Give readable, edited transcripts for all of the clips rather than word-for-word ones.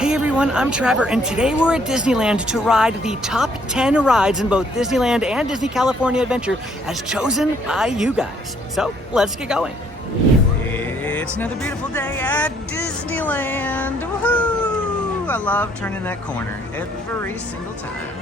Hey everyone, I'm Trevor, and today we're at Disneyland to ride the top 10 rides in both Disneyland and Disney California Adventure as chosen by you guys. So let's get going. It's another beautiful day at Disneyland. Woohoo! I love turning that corner every single time.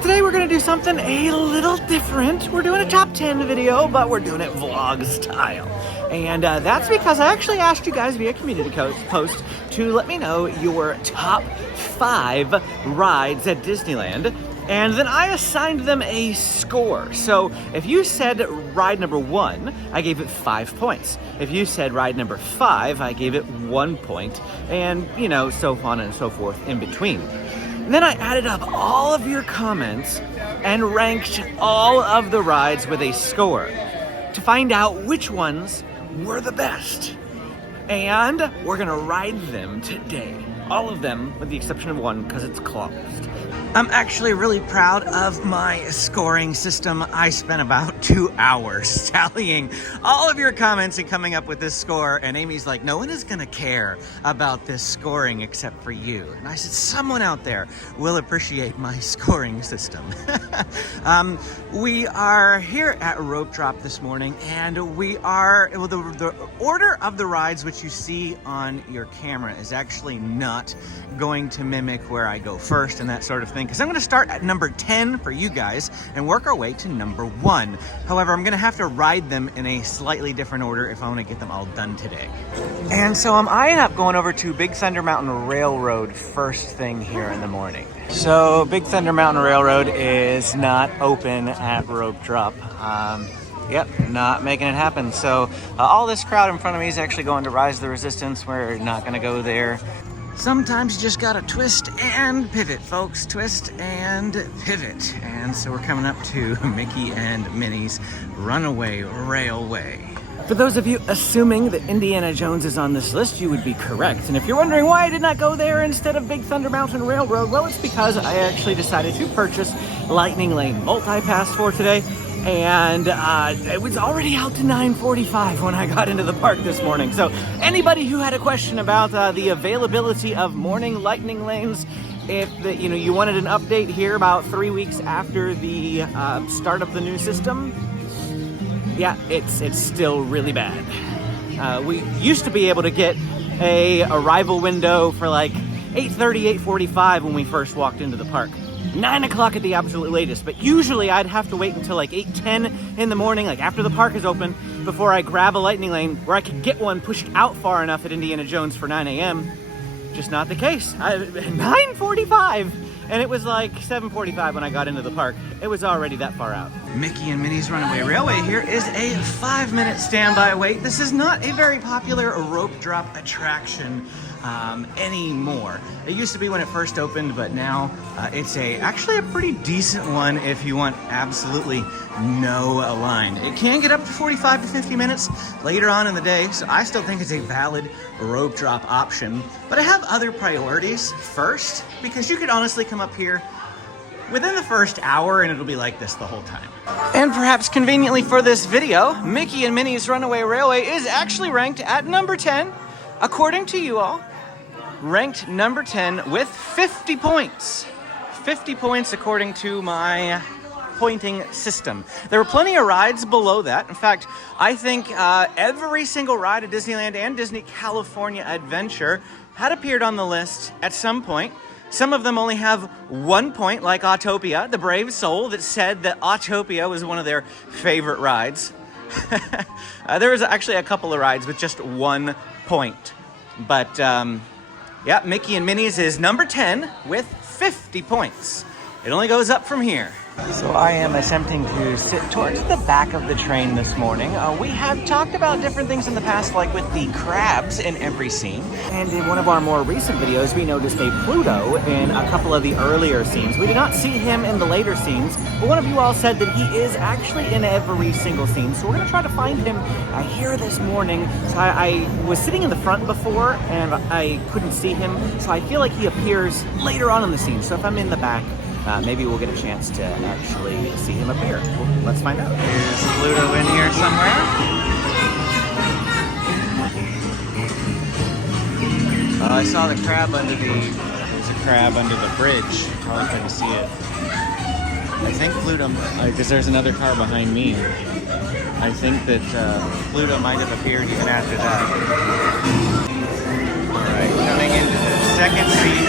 Today we're gonna do something a little different. We're doing a top 10 video, but we're doing it vlog style. And that's because I actually asked you guys via community post to let me know your top 5 rides at Disneyland. And then I assigned them a score. So if you said ride number 1, I gave it 5 points. If you said ride number 5, I gave it 1 point. And, you know, so on and so forth in between. And then I added up all of your comments and ranked all of the rides with a score to find out which ones were the best. And we're gonna ride them today. All of them, with the exception of one, because it's closed. I'm actually really proud of my scoring system. I spent about 2 hours tallying all of your comments and coming up with this score. And Amy's like, no one is gonna care about this scoring except for you. And I said, someone out there will appreciate my scoring system. We are here at Rope Drop this morning, and we are, well, the order of the rides which you see on your camera is actually not going to mimic where I go first and that sort of thing, because I'm going to start at number 10 for you guys and work our way to number 1. However, I'm going to have to ride them in a slightly different order if I want to get them all done today. And so I'm eyeing up going over to Big Thunder Mountain Railroad first thing here in the morning. So Big Thunder Mountain Railroad is not open at Rope Drop. Yep, not making it happen. So all this crowd in front of me is actually going to Rise of the Resistance. We're not going to go there. Sometimes you just gotta twist and pivot, folks. Twist and pivot. And so we're coming up to Mickey and Minnie's Runaway Railway. For those of you assuming that Indiana Jones is on this list, you would be correct. And if you're wondering why I did not go there instead of Big Thunder Mountain Railroad, well, it's because I actually decided to purchase Lightning Lane Multi-Pass for today. And it was already out to 9:45 when I got into the park this morning. So anybody who had a question about the availability of morning lightning lanes, if you wanted an update here about 3 weeks after the start of the new system, yeah, it's still really bad. We used to be able to get a arrival window for like 8:30, 8:45 when we first walked into the park. 9 o'clock at the absolute latest, but usually I'd have to wait until like 8:10 in the morning, like after the park is open, before I grab a lightning lane where I could get one pushed out far enough at Indiana Jones for 9 a.m. Just not the case. 9:45, and it was like 7:45 when I got into the park. It was already that far out. Mickey and Minnie's Runaway Railway here is a 5-minute standby wait. This is not a very popular rope drop attraction anymore. It used to be when it first opened, but now it's actually a pretty decent one if you want absolutely no line. It can get up to 45 to 50 minutes later on in the day, so I still think it's a valid rope drop option. But I have other priorities first, because you could honestly come up here within the first hour and it'll be like this the whole time. And perhaps conveniently for this video, Mickey and Minnie's Runaway Railway is actually ranked at number 10, according to you all. Ranked number 10 with 50 points. 50 points according to my pointing system. There were plenty of rides below that. In fact, I think every single ride at Disneyland and Disney California Adventure had appeared on the list at some point. Some of them only have 1 point, like Autopia, the brave soul that said that Autopia was one of their favorite rides. There was actually a couple of rides with just 1 point. But yeah, Mickey and Minnie's is number 10 with 50 points. It only goes up from here. So I am attempting to sit towards the back of the train this morning. We have talked about different things in the past, like with the crabs in every scene. And in one of our more recent videos, we noticed a Pluto in a couple of the earlier scenes. We did not see him in the later scenes, but one of you all said that he is actually in every single scene. So we're going to try to find him here this morning. So I was sitting in the front before, and I couldn't see him. So I feel like he appears later on in the scene. So if I'm in the back, maybe we'll get a chance to actually see him appear. Well, let's find out. Is Pluto in here somewhere? I saw the crab under there's a crab under the bridge. Probably couldn't see it. I think Pluto, because there's another car behind me. I think that Pluto might have appeared even after that. Alright, coming into the second scene.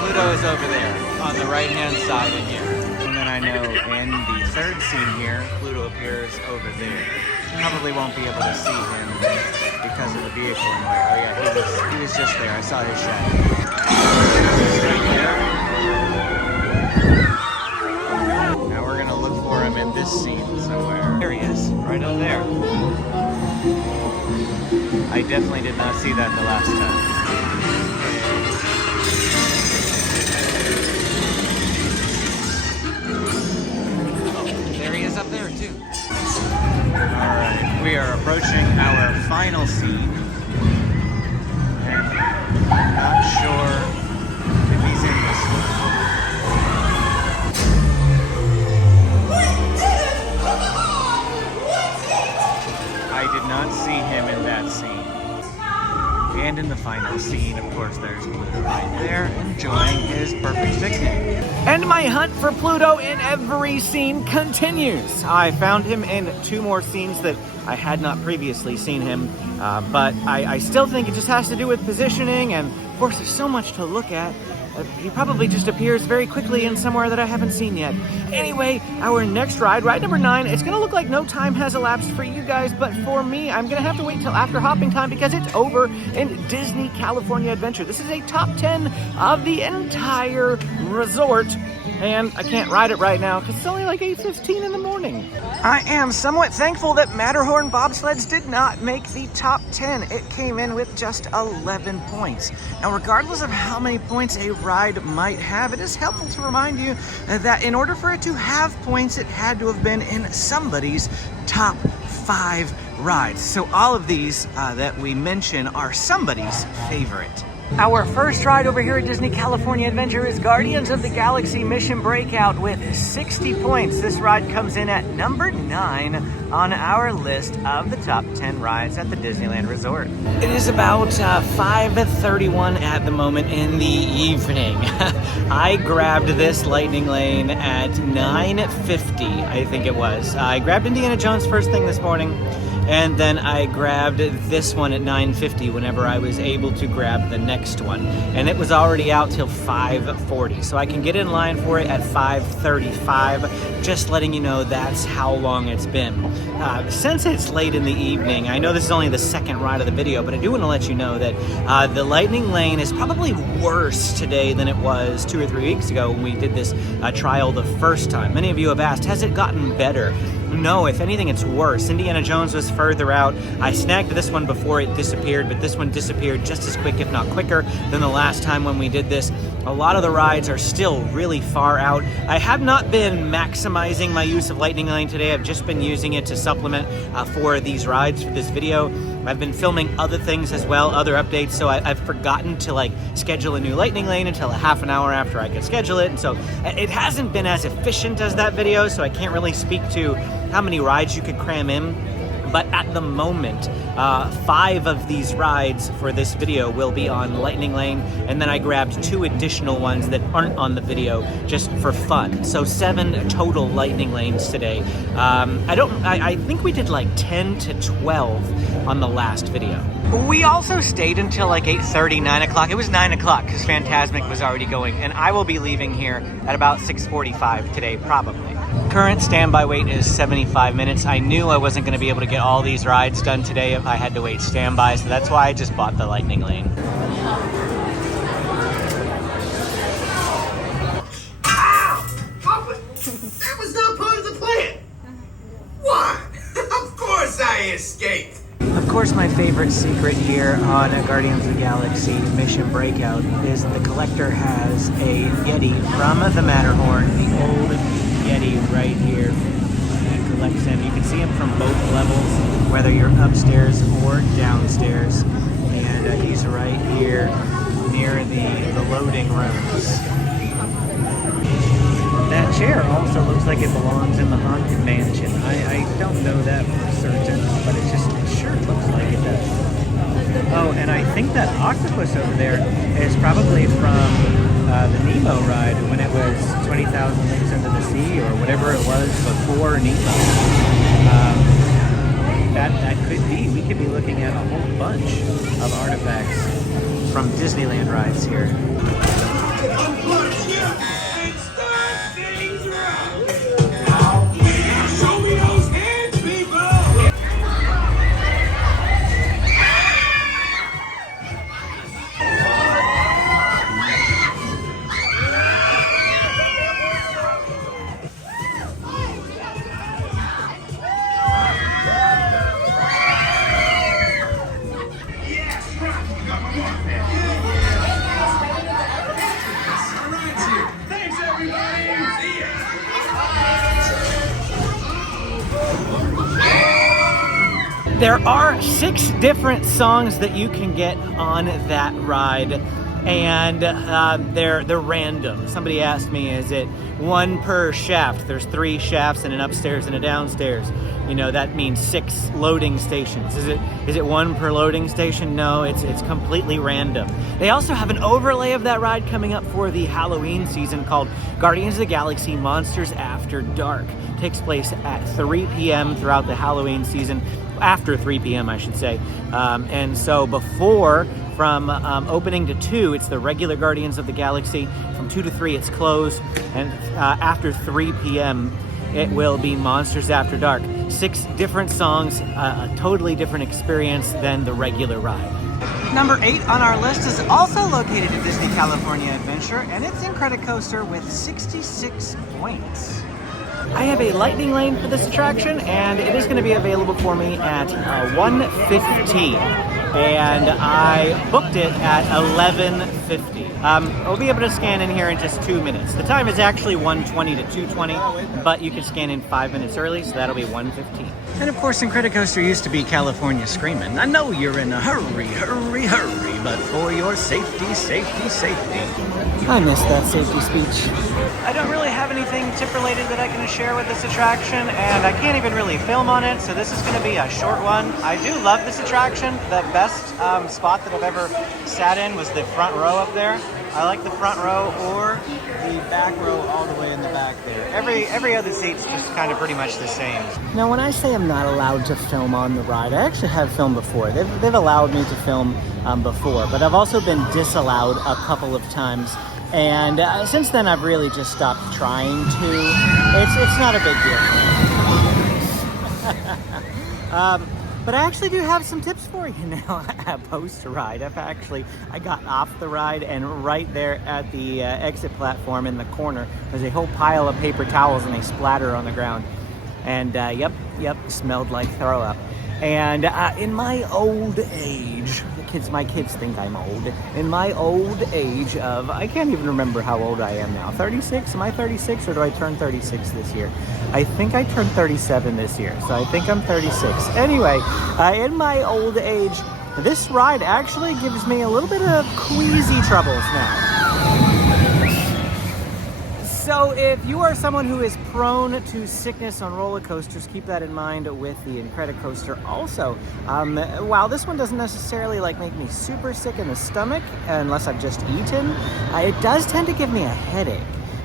Pluto is over there on the right hand side in here. And then I know in the third scene here, Pluto appears over there. Probably won't be able to see him because of the vehicle in the way. Oh yeah, he was just there. I saw his shadow. Right there. Now we're gonna look for him in this scene somewhere. There he is, right up there. I definitely did not see that the last time. There he is up there too. Alright, we are approaching our final scene. And I'm not sure if he's in this one. I did not see him in that scene. And in the final scene, of course, there's Pluto right there, enjoying his perfect picnic. And my hunt for Pluto in every scene continues. I found him in 2 more scenes that I had not previously seen him, but I still think it just has to do with positioning, and of course there's so much to look at. He probably just appears very quickly in somewhere that I haven't seen yet. Anyway, our next ride number 9, it's gonna look like no time has elapsed for you guys, but for me, I'm gonna have to wait till after hopping time because it's over in Disney California Adventure. This is a top 10 of the entire resort, and I can't ride it right now because it's only like 8:15 in the morning. I am somewhat thankful that Matterhorn bobsleds did not make the top 10. It came in with just 11 points. Now, regardless of how many points a ride might have, it is helpful to remind you that in order for it to have points, it had to have been in somebody's top 5 rides. So all of these that we mention are somebody's favorite. Our first ride over here at Disney California Adventure is Guardians of the Galaxy Mission Breakout with 60 points. This ride comes in at number 9 on our list of the top 10 rides at the Disneyland Resort. It is about 5:31 at the moment in the evening. I grabbed this lightning lane at 9:50, I think it was. I grabbed Indiana Jones first thing this morning. And then I grabbed this one at 9:50 whenever I was able to grab the next one. And it was already out till 5:40. So I can get in line for it at 5:35. Just letting you know that's how long it's been. Since it's late in the evening, I know this is only the second ride of the video, but I do want to let you know that the lightning lane is probably worse today than it was 2 or 3 weeks ago when we did this trial the first time. Many of you have asked, has it gotten better? No, if anything, it's worse. Indiana Jones was further out. I snagged this one before it disappeared, but this one disappeared just as quick, if not quicker, than the last time when we did this. A lot of the rides are still really far out. I have not been maximizing my use of Lightning Lane today. I've just been using it to supplement for these rides for this video. I've been filming other things as well, other updates, so I've forgotten to schedule a new Lightning Lane until a half an hour after I could schedule it, and so it hasn't been as efficient as that video, so I can't really speak to how many rides you could cram in. But at the moment, 5 of these rides for this video will be on Lightning Lane, and then I grabbed 2 additional ones that aren't on the video just for fun. So 7 total Lightning Lanes today. I think we did like 10 to 12 on the last video. We also stayed until like 8:30, 9 o'clock. It was 9 o'clock because Fantasmic was already going, and I will be leaving here at about 6:45 today, probably. Current standby wait is 75 minutes. I knew I wasn't going to be able to get all these rides done today if I had to wait standby, so that's why I just bought the Lightning Lane. Ow! That was not part of the plan! What? Of course I escaped! Of course, my favorite secret here on Guardians of the Galaxy Mission Breakout is the collector has a Yeti from the Matterhorn, the old Yeti right here. He collects him. You can see him from both levels, whether you're upstairs or downstairs. And he's right here near the loading rooms. That chair also looks like it belongs in the Haunted Mansion. I don't know that for certain, but it sure looks like it does. Oh, and I think that octopus over there is probably from the Nemo ride when it was 20,000 Leagues Under the Sea or whatever it was before Nemo. That could be. We could be looking at a whole bunch of artifacts from Disneyland rides here. Unplug ship and start things right. Now, show me those hands, people. Yes, right. You got my mark there. All right, here. Thanks, everybody. See ya. There are 6 different songs that you can get on that ride, and they're random. Somebody asked me, is it one per shaft? There's 3 shafts and an upstairs and a downstairs. You know, that means 6 loading stations. Is it one per loading station? No, it's completely random. They also have an overlay of that ride coming up for the Halloween season called Guardians of the Galaxy Monsters After Dark. It takes place at 3 p.m. throughout the Halloween season. After 3 p.m. I should say. And so before, from opening to 2, it's the regular Guardians of the Galaxy. From 2 to 3, it's closed. And after 3 p.m., it will be Monsters After Dark. 6 different songs, a totally different experience than the regular ride. Number 8 on our list is also located at Disney California Adventure, and it's Incredicoaster with 66 points. I have a lightning lane for this attraction, and it is going to be available for me at 1:15, and I booked it at 11:50. I'll be able to scan in here in just 2 minutes. The time is actually 1:20 to 2:20, but you can scan in 5 minutes early, so that'll be 1:15. And of course, Incredicoaster used to be California Screamin'. I know you're in a hurry, hurry, hurry, but for your safety, safety, safety. I missed that safety speech. I don't really have anything tip-related that I can share with this attraction, and I can't even really film on it, so this is going to be a short one. I do love this attraction. The best spot that I've ever sat in was the front row up there. I like the front row or the back row all the way in the back there. Every other seat's just kind of pretty much the same. Now, when I say I'm not allowed to film on the ride, I actually have filmed before. They've allowed me to film before, but I've also been disallowed a couple of times. And since then, I've really just stopped trying to. It's not a big deal. But I actually do have some tips for you now post-ride. I got off the ride, and right there at the exit platform in the corner, there's a whole pile of paper towels, and they splatter on the ground. And yep, smelled like throw up. And in my old age, my kids think I'm old. In my old age of, I can't even remember how old I am now. 36? Am I 36 or do I turn 36 this year? I think I turned 37 this year, so I think I'm 36. Anyway, in my old age, this ride actually gives me a little bit of queasy troubles now. So if you are someone who is prone to sickness on roller coasters, keep that in mind with the Incredicoaster also. While this one doesn't necessarily make me super sick in the stomach, unless I've just eaten, it does tend to give me a headache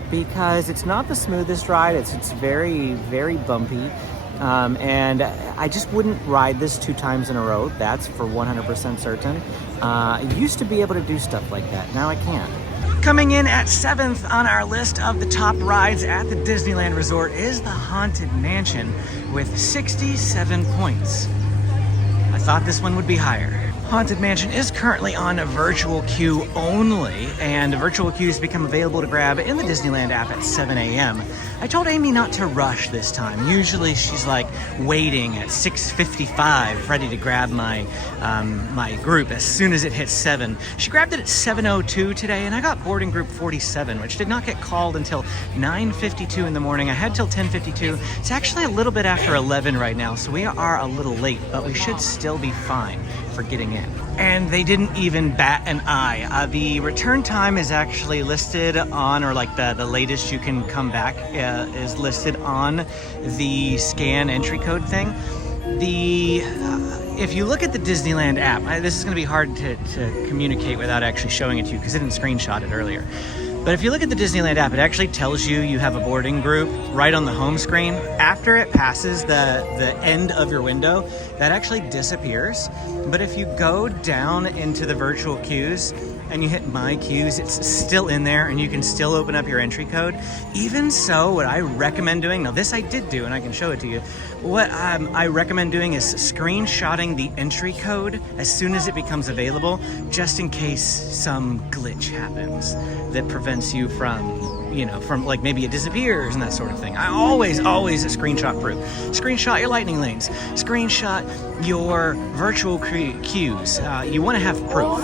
because it's not the smoothest ride. It's very, very bumpy. And I just wouldn't ride this 2 times in a row. That's for 100% certain. I used to be able to do stuff like that. Now I can't. Coming in at 7th on our list of the top rides at the Disneyland Resort is the Haunted Mansion with 67 points. I thought this one would be higher. Haunted Mansion is currently on a virtual queue only, and virtual queues become available to grab in the Disneyland app at 7 a.m. I told Amy not to rush this time. Usually she's waiting at 6:55 ready to grab my group as soon as it hits 7. She grabbed it at 7:02 today, and I got boarding group 47, which did not get called until 9:52 in the morning. I had till 10:52. It's actually a little bit after 11 right now, so we are a little late, but we should still be fine for getting in. And they didn't even bat an eye. The return time is actually listed on, or the latest you can come back is listed on the scan entry code thing. if you look at the Disneyland app, this is going to be hard to communicate without actually showing it to you because I didn't screenshot it earlier. But if you look at the Disneyland app, it actually tells you you have a boarding group right on the home screen. After it passes the end of your window, that actually disappears. But if you go down into the virtual queues and you hit My Queues, it's still in there and you can still open up your entry code. Even so, what I recommend doing, now this I did do and I can show it to you, what I recommend doing is screenshotting the entry code as soon as it becomes available, just in case some glitch happens that prevents you from, you know, from like maybe it disappears and that sort of thing. I always screenshot proof. Screenshot your lightning lanes. Screenshot your virtual queues. You want to have proof.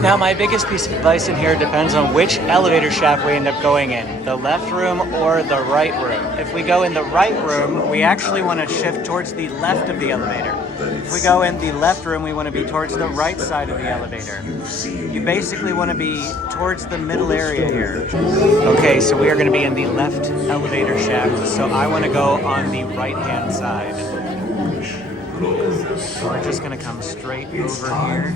Now, my biggest piece of advice in here depends on which elevator shaft we end up going in, the left room or the right room. If we go in the right room, we actually want to shift towards the left of the elevator. If we go in the left room, we want to be towards the right side of the elevator. You basically want to be towards the middle area here. Okay, so we are going to be in the left elevator shaft, so I want to go on the right-hand side. We're just going to come straight over here.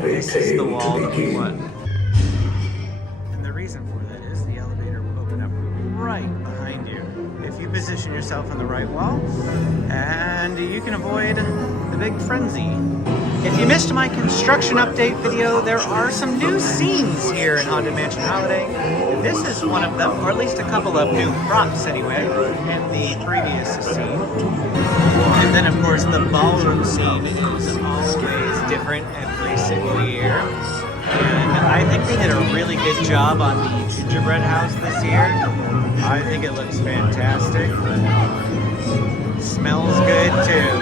This is the wall that we want. And the reason for that is the elevator will open up right behind you if you position yourself on the right wall, and you can avoid the big frenzy. If you missed my construction update video, there are some new scenes here in Haunted Mansion Holiday. And this is one of them, or at least a couple of new props anyway, in the previous scene. And then, of course, the ballroom scene is always different every single year. And I think they did a really good job on the gingerbread house this year. I think it looks fantastic. Smells good, too.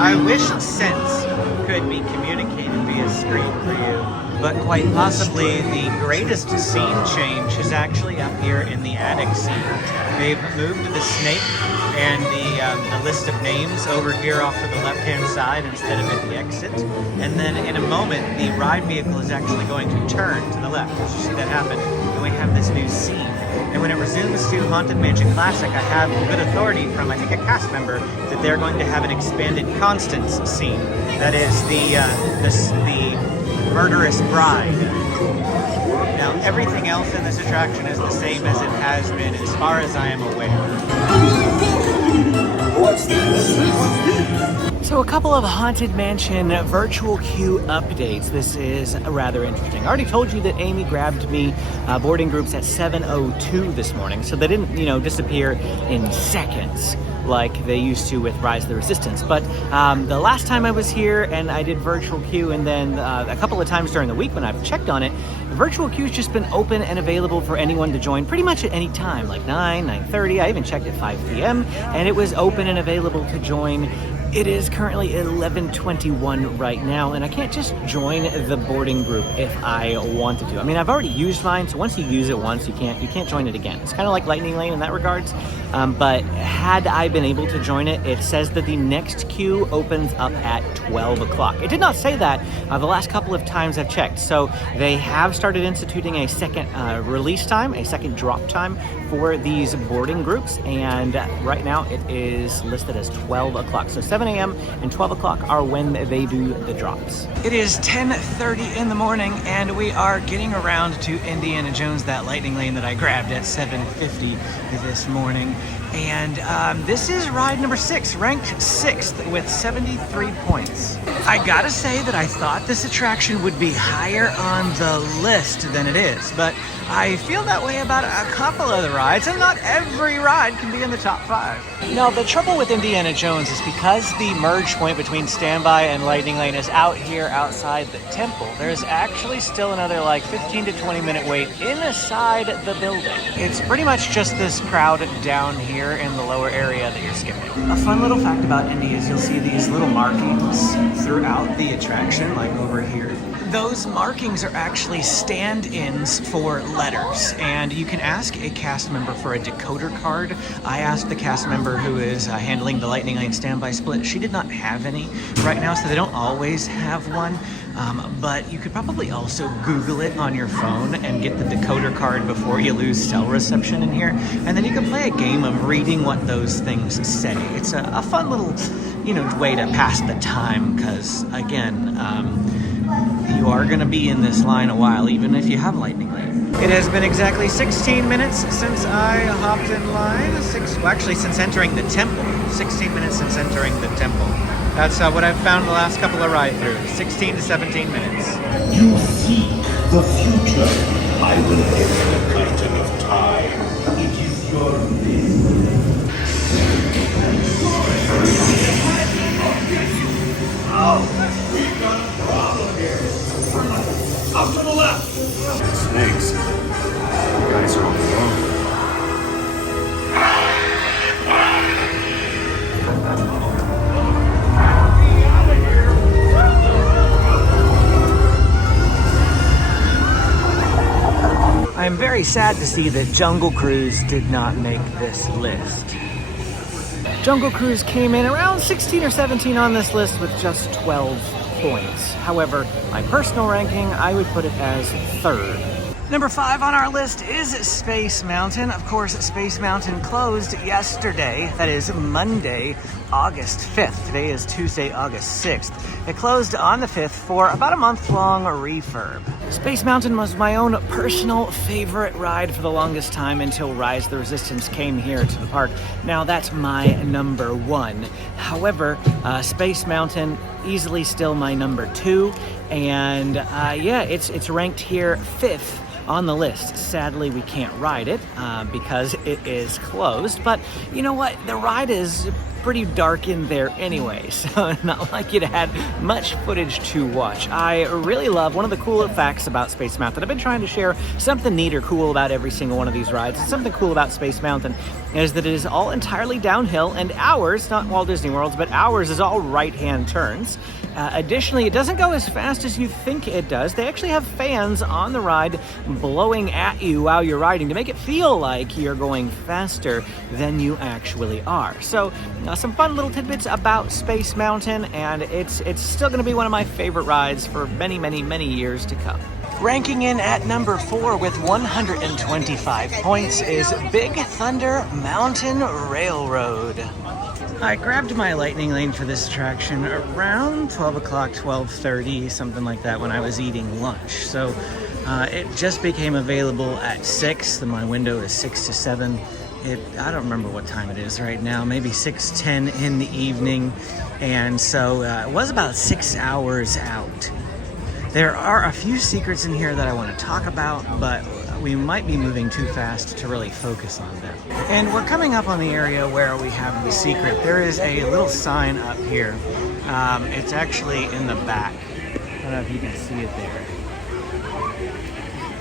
I wish scents could be communicated via screen for you, but quite possibly the greatest scene change is actually up here in the attic scene. They've moved the snake and the list of names over here off to the left-hand side instead of at the exit. And then in a moment, the ride vehicle is actually going to turn to the left. Did you see that happen? And we have this new scene. And when it resumes to Haunted Mansion Classic, I have good authority from, I think, a cast member that they're going to have an expanded Constance scene. That is the murderous bride. Now, everything else in this attraction is the same as it has been, as far as I am aware. So a couple of Haunted Mansion virtual queue updates. This is rather interesting. I already told you that Amy grabbed me boarding groups at 7:02 this morning, so they didn't, disappear in seconds like they used to with Rise of the Resistance. But the last time I was here and I did virtual queue, and then a couple of times during the week when I've checked on it, the virtual queue's just been open and available for anyone to join pretty much at any time, like 9:30. I even checked at 5 p.m. and it was open and available to join. It is currently 11:21 right now, and I can't just join the boarding group if I wanted to. I mean, I've already used mine, so once you use it once, you can't join it again. It's kind of like Lightning Lane in that regards. But had I been able to join it, it says that the next queue opens up at 12 o'clock. It did not say that the last couple of times I've checked. So they have started instituting a second release time, a second drop time for these boarding groups. And right now it is listed as 12 o'clock. So 7 a.m. and 12 o'clock are when they do the drops. It is 10:30 in the morning, and we are getting around to Indiana Jones, that Lightning Lane that I grabbed at 7:50 this morning. And this is ride number 6, ranked 6th with 73 points. I gotta say that I thought this attraction would be higher on the list than it is, but I feel that way about a couple of the rides, and not every ride can be in the top 5. Now, the trouble with Indiana Jones is because the merge point between Standby and Lightning Lane is out here outside the temple, there's actually still another 15 to 20 minute wait inside the building. It's pretty much just this crowd down here in the lower area that you're skipping. A fun little fact about Indy is you'll see these little markings throughout the attraction, like over here. those markings are actually stand-ins for letters, and you can ask a cast member for a decoder card. I asked the cast member who is handling the Lightning Lane standby split. She did not have any right now, so they don't always have one. But you could probably also Google it on your phone and get the decoder card before you lose cell reception in here. And then you can play a game of reading what those things say. It's a fun little, way to pass the time, because, again, you are going to be in this line a while, even if you have Lightning Lane. It has been exactly 16 minutes since I hopped in line. Since entering the temple. 16 minutes since entering the temple. That's what I've found the last couple of ride-throughs. 16 to 17 minutes. You seek the future. I will end the curtain of time. It is your will. Oh, we've got a problem here. Up to the left. Snakes. Guys are on the road. I'm very sad to see that Jungle Cruise did not make this list. Jungle Cruise came in around 16 or 17 on this list with just 12 points. However, my personal ranking, I would put it as third. Number 5 on our list is Space Mountain. Of course, Space Mountain closed yesterday. That is Monday, August 5th. Today is Tuesday, August 6th. It closed on the 5th for about a month-long refurb. Space Mountain was my own personal favorite ride for the longest time until Rise of the Resistance came here to the park. Now that's my number 1. However, Space Mountain easily still my number 2. And it's ranked here 5th on the list. Sadly, we can't ride it because it is closed. But you know what? The ride is pretty dark in there anyway, so not like you'd had much footage to watch. I really love one of the cool facts about Space Mountain. I've been trying to share something neat or cool about every single one of these rides. Something cool about Space Mountain is that it is all entirely downhill, and ours, not Walt Disney World's, but ours is all right-hand turns. Additionally, it doesn't go as fast as you think it does. They actually have fans on the ride blowing at you while you're riding to make it feel like you're going faster than you actually are. So, some fun little tidbits about Space Mountain, and it's still going to be one of my favorite rides for many, many, many years to come. Ranking in at number 4 with 125 points is Big Thunder Mountain Railroad. I grabbed my Lightning Lane for this attraction around 12 o'clock, 12:30, something like that, when I was eating lunch. So it just became available at 6. My window is 6 to 7. I don't remember what time it is right now, maybe 6:10 in the evening. And so it was about 6 hours out. There are a few secrets in here that I want to talk about, but we might be moving too fast to really focus on them. And we're coming up on the area where we have the secret. There is a little sign up here. It's actually in the back. I don't know if you can see it there.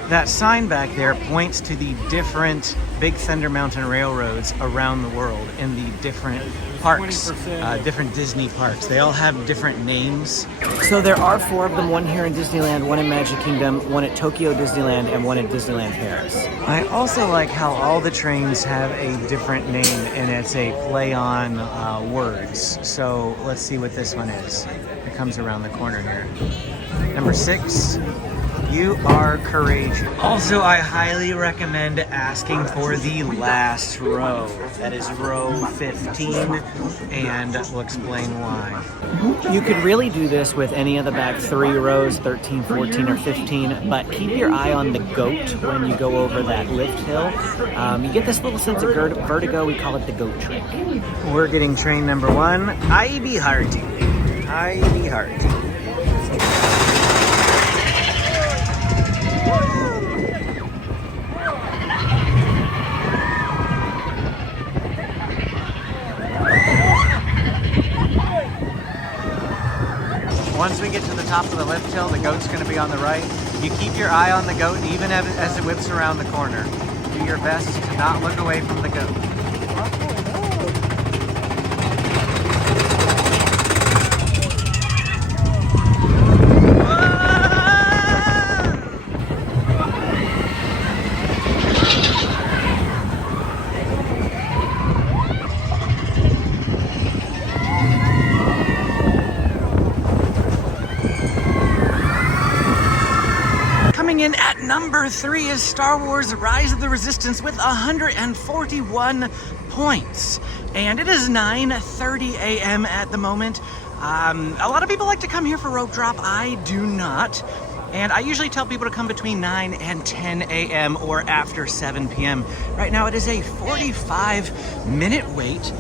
That sign back there points to the different Big Thunder Mountain railroads around the world in the different parks, different Disney parks. They all have different names. So there are 4 of them, one here in Disneyland, one in Magic Kingdom, one at Tokyo Disneyland, and one at Disneyland Paris. I also like how all the trains have a different name, and it's a play on words. So let's see what this one is. It comes around the corner here. Number 6. You are courageous. Also, I highly recommend asking for the last row. That is row 15, and we'll explain why. You could really do this with any of the back 3 rows, 13, 14, or 15, but keep your eye on the goat when you go over that lift hill. You get this little sense of vertigo. We call it the goat trick. We're getting train number 1. I be hearty. I be hearty. Once we get to the top of the lift hill, the goat's going to be on the right. You keep your eye on the goat even as it whips around the corner. Do your best to not look away from the goat. Whoa! coming in at number 3 is Star Wars Rise of the Resistance with 141 points. And it is 9:30 a.m. at the moment. A lot of people like to come here for rope drop. I do not. And I usually tell people to come between 9 and 10 a.m. or after 7 p.m. Right now it is a 45-minute wait.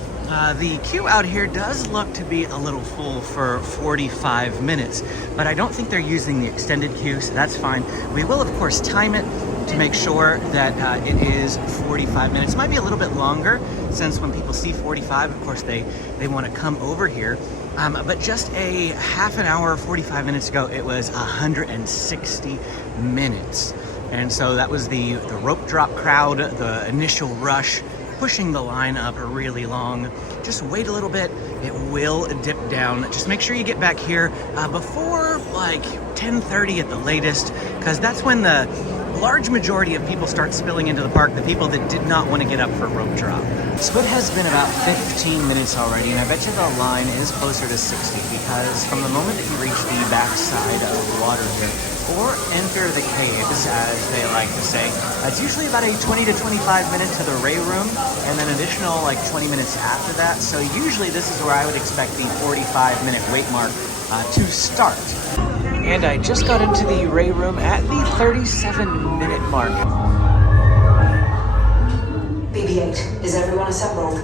The queue out here does look to be a little full for 45 minutes, but I don't think they're using the extended queue, so that's fine. We will, of course, time it to make sure that it is 45 minutes. It might be a little bit longer, since when people see 45, of course, they want to come over here. But just a half an hour, 45 minutes ago, it was 160 minutes. And so that was the rope drop crowd, the initial rush, pushing the line up really long. Just wait a little bit, it will dip down. Just make sure you get back here before like 10:30 at the latest, because that's when the large majority of people start spilling into the park, the people that did not want to get up for rope drop. So it has been about 15 minutes already, and I bet you the line is closer to 60, because from the moment that you reach the backside of the water here, or enter the caves, as they like to say, it's usually about a 20 to 25 minute to the Ray Room, and then additional like 20 minutes after that. So usually this is where I would expect the 45-minute wait mark to start. And I just got into the Ray Room at the 37-minute mark. BB-8, is everyone assembled?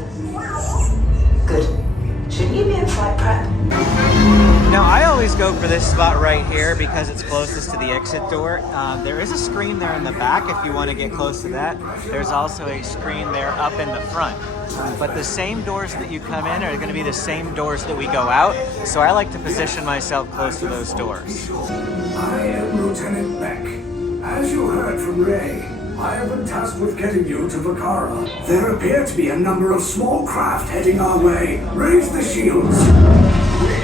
Good. Shouldn't you be in flight prep? Now, I always go for this spot right here because it's closest to the exit door. There is a screen there in the back if you want to get close to that. There's also a screen there up in the front. But the same doors that you come in are going to be the same doors that we go out, so I like to position myself close to those doors. I am Lieutenant Beck. As you heard from Ray, I have been tasked with getting you to Vakara. There appear to be a number of small craft heading our way. Raise the shields. We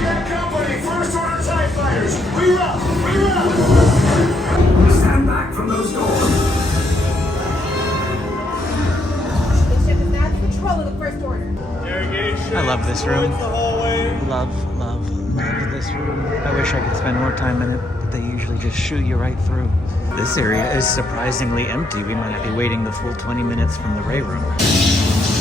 got company, First Order TIE Fighters. We up! Stand back from those doors. I love this room. Love this room. I wish I could spend more time in it, but they usually just shoo you right through. This area is surprisingly empty. We might be waiting the full 20 minutes from the Ray Room.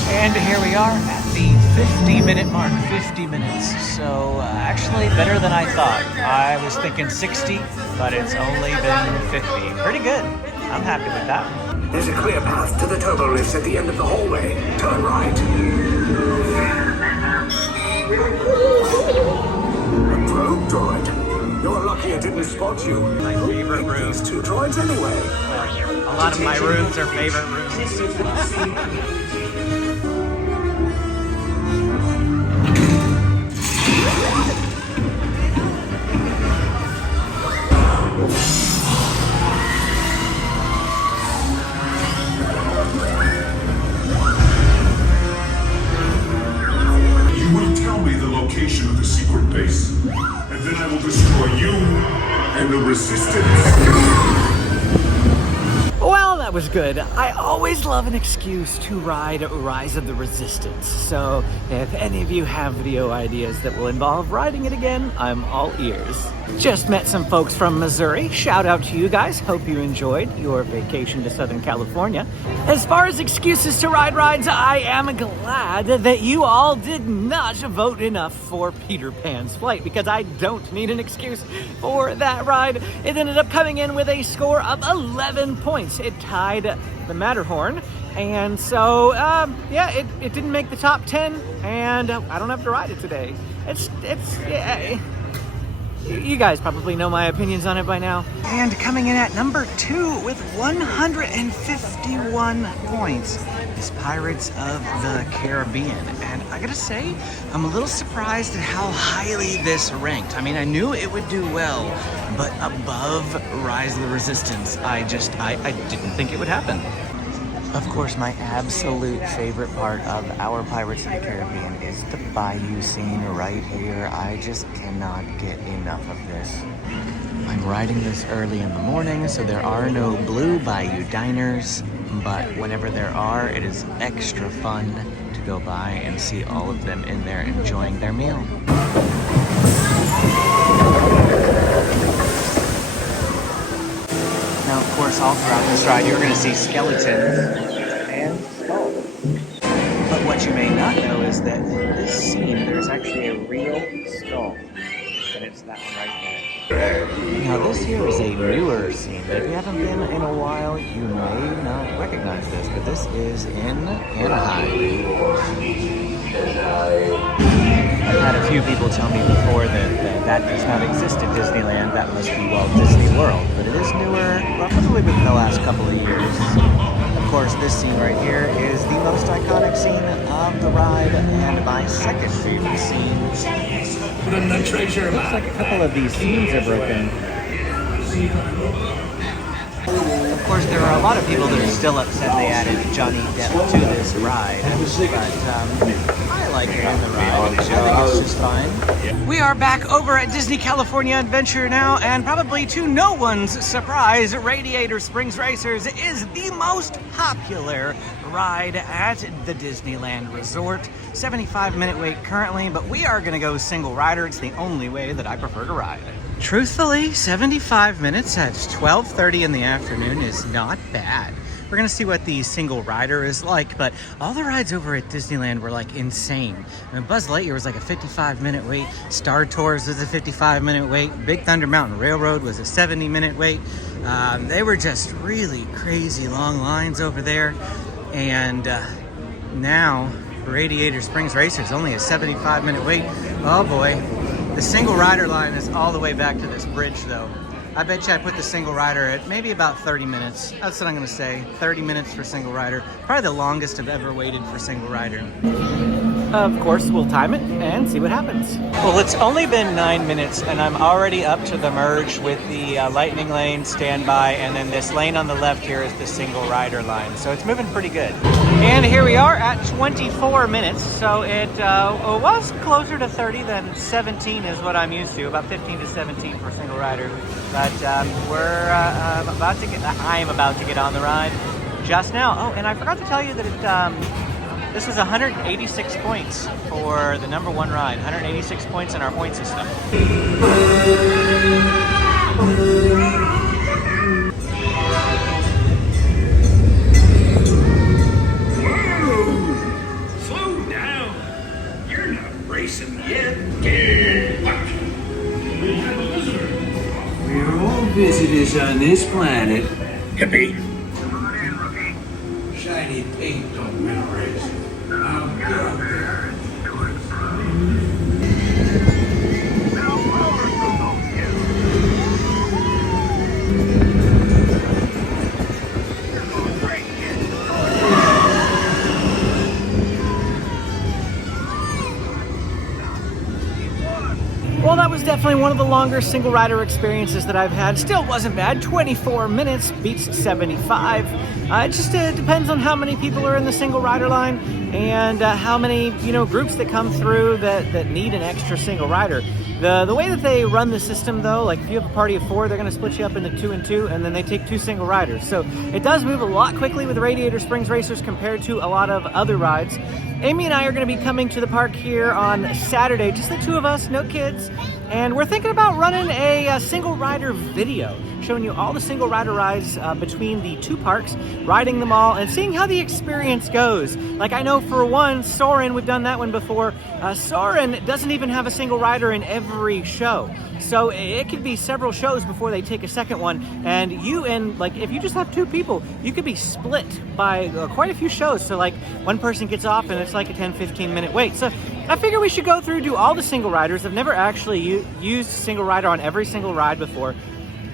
And here we are at the 50-minute mark. 50 minutes. So actually better than I thought. I was thinking 60, but it's only been 50. Pretty good. I'm happy with that. There's a clear path to the turbo lifts at the end of the hallway. Turn right. A probe droid. You're lucky it didn't spot you. My favorite room. These two droids anyway. A lot of my rooms are favorite rooms. Of the secret base, and then I will destroy you and the Resistance. Well, that was good. I always love an excuse to ride Rise of the Resistance. So if any of you have video ideas that will involve riding it again, I'm all ears. Just met some folks from Missouri. Shout out to you guys. Hope you enjoyed your vacation to Southern California. As far as excuses to ride rides, I am glad that you all did not vote enough for Peter Pan's Flight, because I don't need an excuse for that ride. It ended up coming in with a score of 11 points. It tied the Matterhorn. And so, yeah, it didn't make the top 10, and I don't have to ride it today. Yeah, you guys probably know my opinions on it by now. And coming in at number 2 with 151 points is Pirates of the Caribbean. And I gotta say, I'm a little surprised at how highly this ranked. I mean, I knew it would do well, but above Rise of the Resistance, I didn't think it would happen. Of course, my absolute favorite part of our Pirates of the Caribbean is the bayou scene right here. I just cannot get enough of this. I'm riding this early in the morning, so there are no blue bayou diners, but whenever there are, it is extra fun to go by and see all of them in there enjoying their meal. Now, Of course, all throughout this ride, you're going to see skeletons and skulls. But what you may not know is that in this scene, there's actually a real skull. And it's that one right there. Now this here is a newer scene. If you haven't been in a while, you may not recognize this, but this is in Anaheim. I've had a few people tell me before that does not exist at Disneyland. That must be Walt Disney World, but it is newer, well, probably within the last couple of years. Of course, this scene right here is the most iconic scene of the ride, and my second favorite scene. Looks like a couple of these scenes are broken. Of course, there are a lot of people that are still upset they added Johnny Depp to this ride, but I like it on the ride. I think it's just fine. We are back over at Disney California Adventure now, and probably to no one's surprise, Radiator Springs Racers is the most popular ride at the Disneyland Resort. 75-minute wait currently, but we are going to go single rider. It's the only way that I prefer to ride. Truthfully, 75 minutes at 12:30 in the afternoon is not bad. We're gonna see what the single rider is like, but all the rides over at Disneyland were like insane. I mean, Buzz Lightyear was like a 55-minute wait. Star Tours was a 55-minute wait. Big Thunder Mountain Railroad was a 70-minute wait. They were just really crazy long lines over there. And now Radiator Springs Racers only a 75-minute wait. Oh boy. The single rider line is all the way back to this bridge though. I bet you I put the single rider at maybe about 30 minutes. That's what I'm gonna say. 30 minutes for single rider. Probably the longest I've ever waited for single rider. Of course, we'll time it and see what happens. Well, it's only been 9 minutes and I'm already up to the merge with the lightning lane, standby, and then this lane on the left here is the single rider line. So it's moving pretty good. And here we are at 24 minutes. So it was closer to 30 than 17 is what I'm used to. About 15 to 17 for single rider. But I'm about to get on the ride just now. Oh, and I forgot to tell you that this was 186 points for the number one ride. 186 points in our point system. Slow down. You're not racing yet. Get back. We have a visitor. We're all visitors on this planet. Hippie. Shiny paint don't win a race. I'm good. Well, that was definitely one of the longer single rider experiences that I've had. Still wasn't bad. 24 minutes beats 75. It just depends on how many people are in the single rider line and how many groups that come through that need an extra single rider. The way that they run the system though, like if you have a party of 4, they're going to split you up into 2 and 2, and then they take 2 single riders. So it does move a lot quickly with Radiator Springs Racers compared to a lot of other rides. Amy and I are going to be coming to the park here on Saturday, just the 2 of us, no kids. And we're thinking about running a single rider video, showing you all the single rider rides between the 2 parks, riding them all, and seeing how the experience goes. Like I know for one, Soarin', we've done that one before. Soarin' doesn't even have a single rider in every show. So it could be several shows before they take a second one. And if you just have 2 people, you could be split by quite a few shows. So like one person gets off and it's like a 10-15 minute wait. So I figure we should go through, do all the single riders. I've never actually used single rider on every single ride before.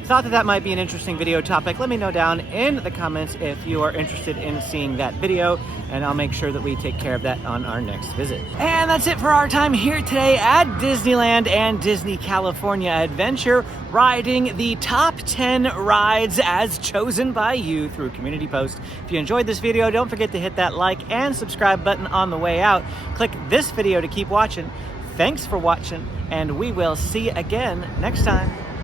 Thought that might be an interesting video topic. Let me know down in the comments if you are interested in seeing that video, and I'll make sure that we take care of that on our next visit. And that's it for our time here today at Disneyland and Disney California Adventure, riding the top 10 rides as chosen by you through Community Post. If you enjoyed this video, don't forget to hit that like and subscribe button on the way out. Click this video to keep watching. Thanks for watching, and we will see you again next time.